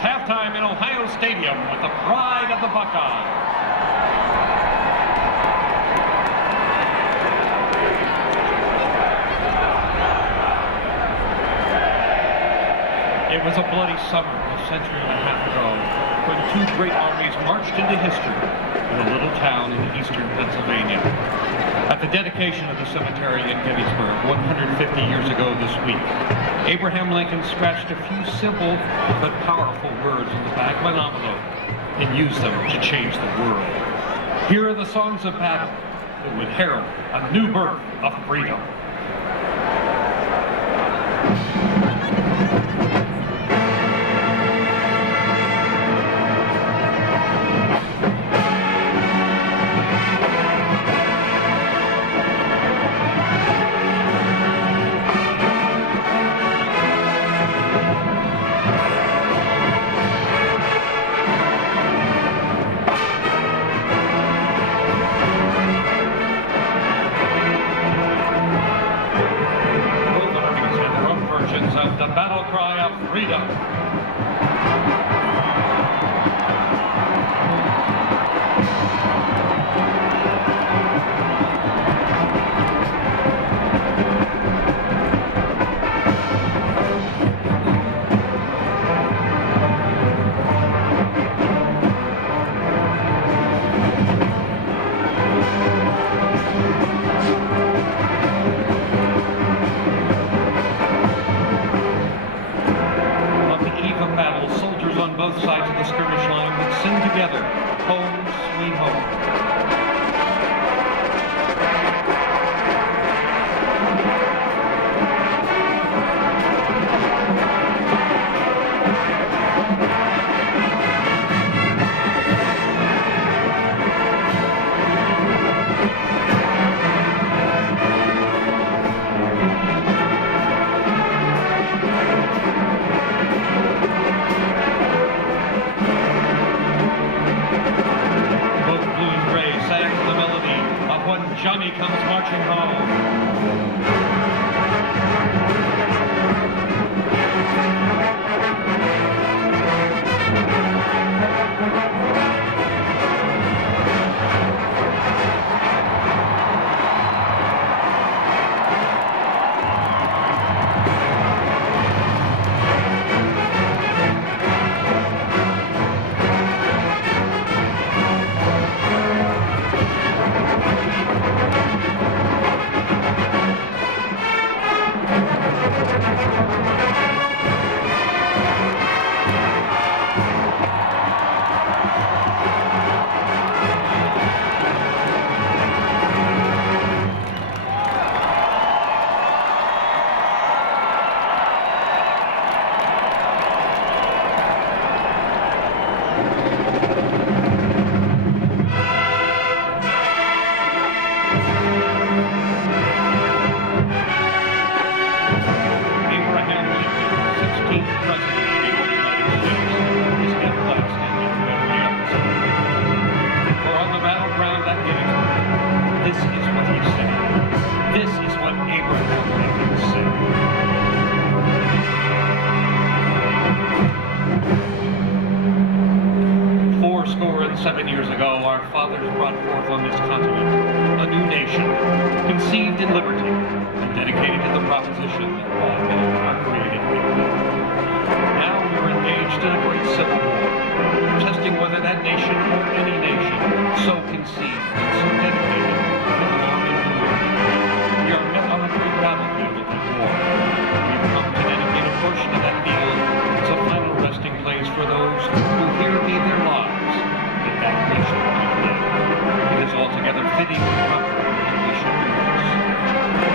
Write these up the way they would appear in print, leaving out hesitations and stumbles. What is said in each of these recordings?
halftime in Ohio Stadium with the pride of the Buckeye. It was a bloody summer a century and a half ago when two great armies marched into history in a little town in eastern Pennsylvania. At the dedication of the cemetery in Gettysburg 150 years ago this week, Abraham Lincoln scratched a few simple but powerful words on the back of an envelope and used them to change the world. Here are the songs of battle that would herald a new birth of freedom. Of the battle cry of freedom. On both sides of the skirmish line would sing together, "Home, Sweet Home." Johnny comes marching home. Years ago, our fathers brought forth on this continent a new nation, conceived in liberty and dedicated to the proposition that all men are created equal. Now we are engaged in a great civil war, testing whether that nation or any nation so conceived and so dedicated can long endure. We are met on a great battlefield of this war. We've come to dedicate a portion of that field as a final resting place for those who here gave their lives that nation might live. It is altogether fitting and proper that we should do this.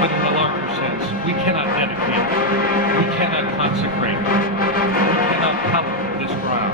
But in the larger sense, we cannot dedicate, we cannot consecrate, we cannot hallow this ground.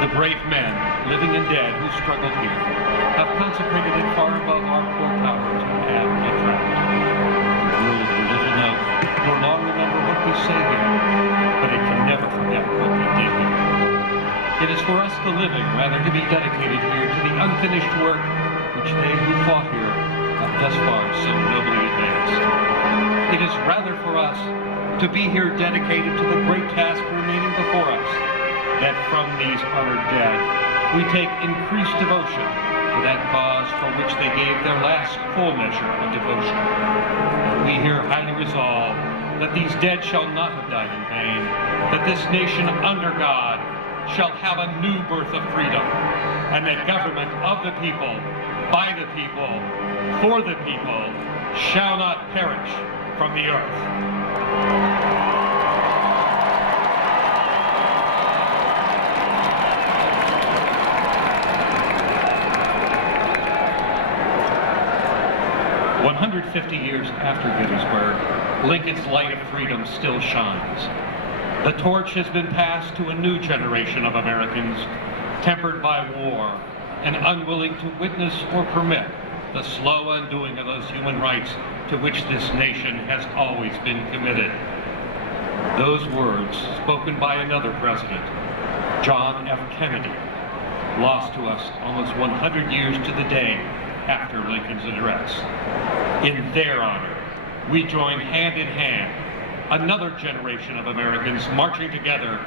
The brave men, living and dead, who struggled here, have consecrated it far above our poor power to add and detract. The world will little know, nor long remember what we say here, but it can never forget what they did here. It is for us, the living, rather to be dedicated here to the unfinished work which they who fought here thus far so nobly advanced. It is rather for us to be here dedicated to the great task remaining before us, that from these honored dead we take increased devotion to that cause for which they gave their last full measure of devotion. That we here highly resolve that these dead shall not have died in vain, that this nation under God shall have a new birth of freedom, and that government of the people, by the people, for the people, shall not perish from the earth. "150 years after Gettysburg, Lincoln's light of freedom still shines. The torch has been passed to a new generation of Americans, tempered by war and unwilling to witness or permit the slow undoing of those human rights to which this nation has always been committed." Those words, spoken by another president, John F. Kennedy, lost to us almost 100 years to the day after Lincoln's address. In their honor, we join hand in hand, another generation of Americans marching together,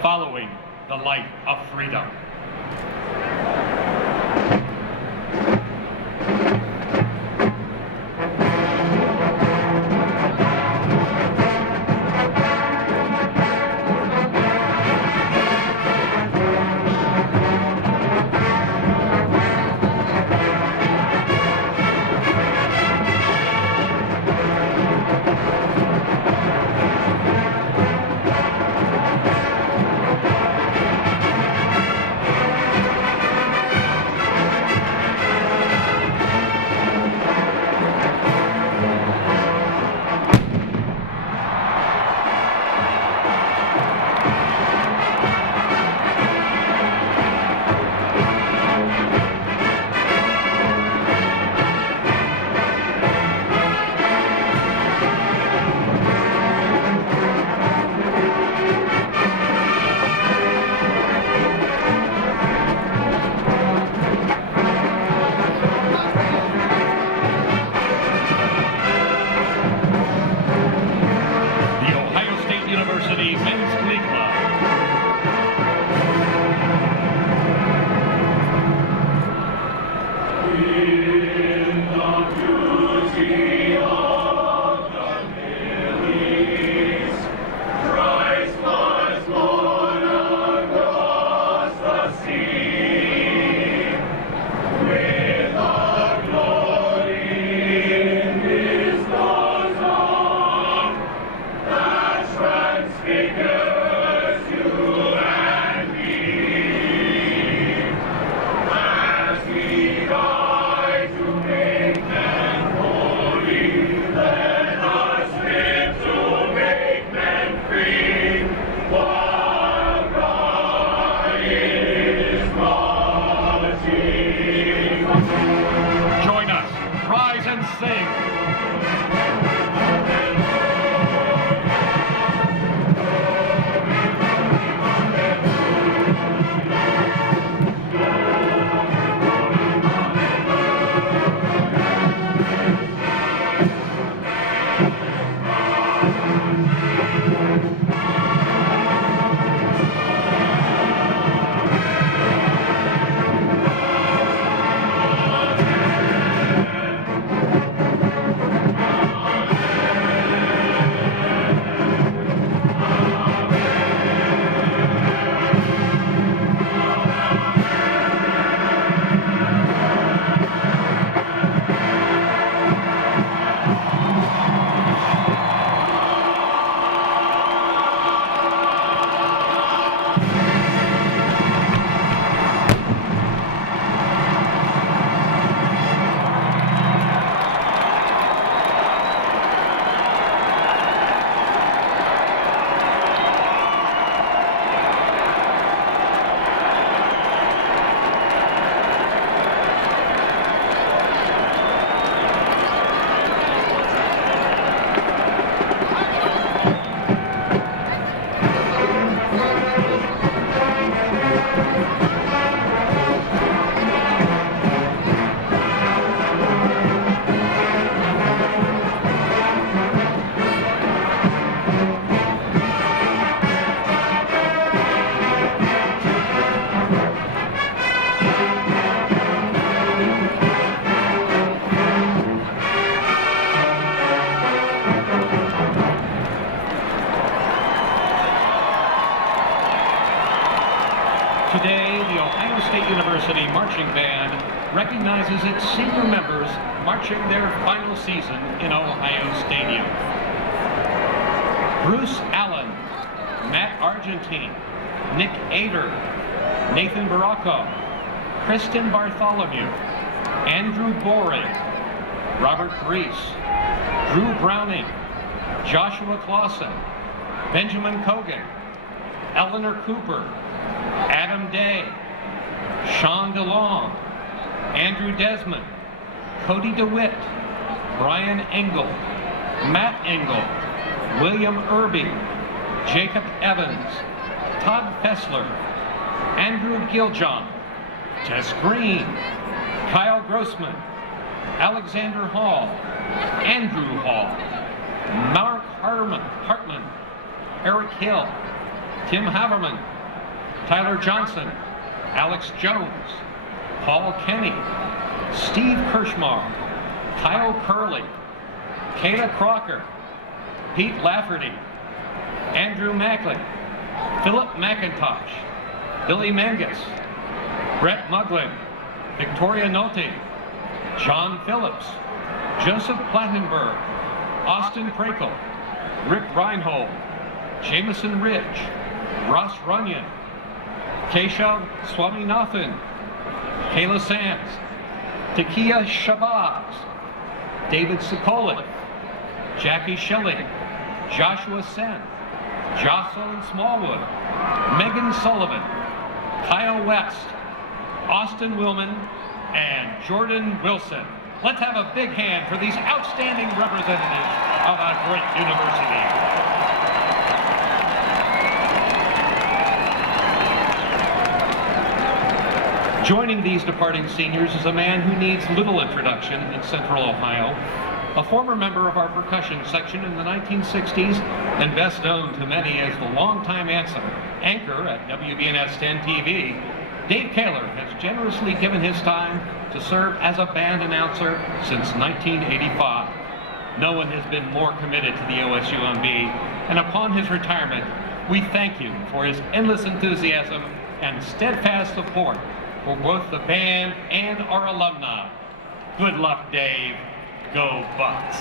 following the light of freedom. University Men's Glee Club. In the beauty of the lilies, Christ was born across the sea, with a glory in his bosom that transfigures you and me. As we die to make men holy, let us live to make men free, while God is marching. Join us, rise and sing. Today, the Ohio State University Marching Band recognizes its senior members marching their final season in Ohio Stadium. Bruce Allen, Matt Argentine, Nick Ader, Nathan Baracco, Kristen Bartholomew, Andrew Boring, Robert Reese, Drew Browning, Joshua Clausen, Benjamin Kogan, Eleanor Cooper, Adam Day, Sean DeLong, Andrew Desmond, Cody DeWitt, Brian Engel, Matt Engel, William Irby, Jacob Evans, Todd Fessler, Andrew Giljohn, Tess Green, Kyle Grossman, Alexander Hall, Andrew Hall, Mark Hartman, Eric Hill, Tim Haverman, Tyler Johnson, Alex Jones, Paul Kenny, Steve Kirschmar, Kyle Curley, Kayla Crocker, Pete Lafferty, Andrew Macklin, Philip McIntosh, Billy Mangus, Brett Muglin, Victoria Nolte, John Phillips, Joseph Plattenberg, Austin Prakel, Rick Reinhold, Jameson Ridge, Ross Runyon, Keshav Swaminathan, Kayla Sands, Takia Shabazz, David Sokolik, Jackie Shelley, Joshua Sen, Jocelyn Smallwood, Megan Sullivan, Kyle West, Austin Willman, and Jordan Wilson. Let's have a big hand for these outstanding representatives of a great university. Joining these departing seniors is a man who needs little introduction in Central Ohio, a former member of our percussion section in the 1960s and best known to many as the longtime anchor at WBNS 10 TV. Dave Kaler has generously given his time to serve as a band announcer since 1985. No one has been more committed to the OSUMB, and upon his retirement, we thank you for his endless enthusiasm and steadfast support for both the band and our alumni. Good luck, Dave. Go Bucks.